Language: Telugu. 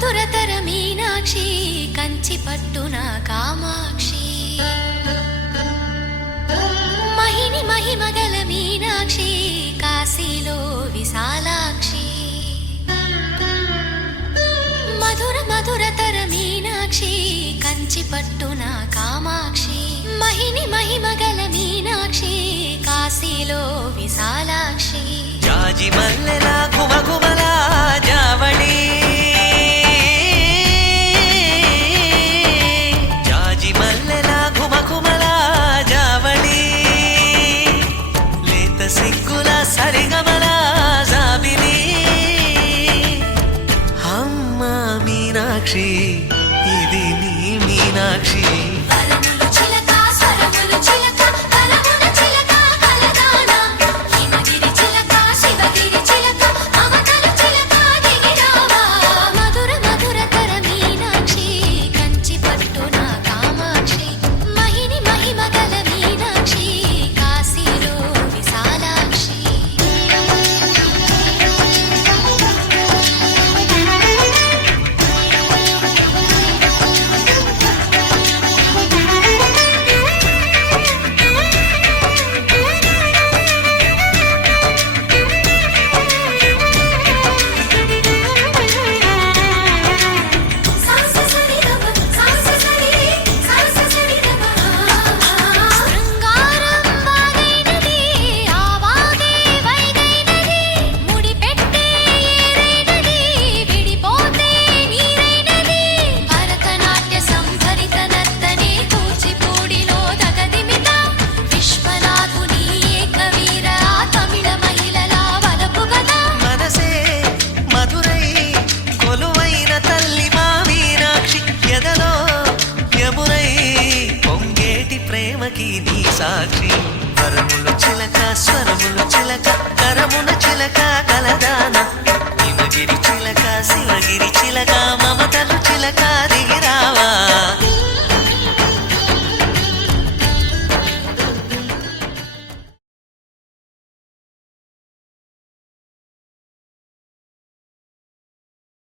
మధురతర మీనాక్షి కంచి పట్టున కామాక్షి మహిని మహిమగల మీనాక్షి కాశీలో విశాలాక్షి మధుర మధురతర మీనాక్షి కంచి పట్టున కామాక్షి మహిని మహిమగల మీనాక్షి కాశీలో విశాలాక్షి జాజి మల్లెల ఘుమఘుమల జావళి జాజి మల్లెల ఘుమఘుమల జావళి లేత సిగ్గుల సరిగమల జాబిలి అమ్మ మీనాక్షి ఇది నీ మీనాక్షి సాక్షి వరములు చిలక స్వరములు చిలక కరమున చిలక కలదాన హిమగిరి చిలక శివగిరి చిలక మమతలు చిలక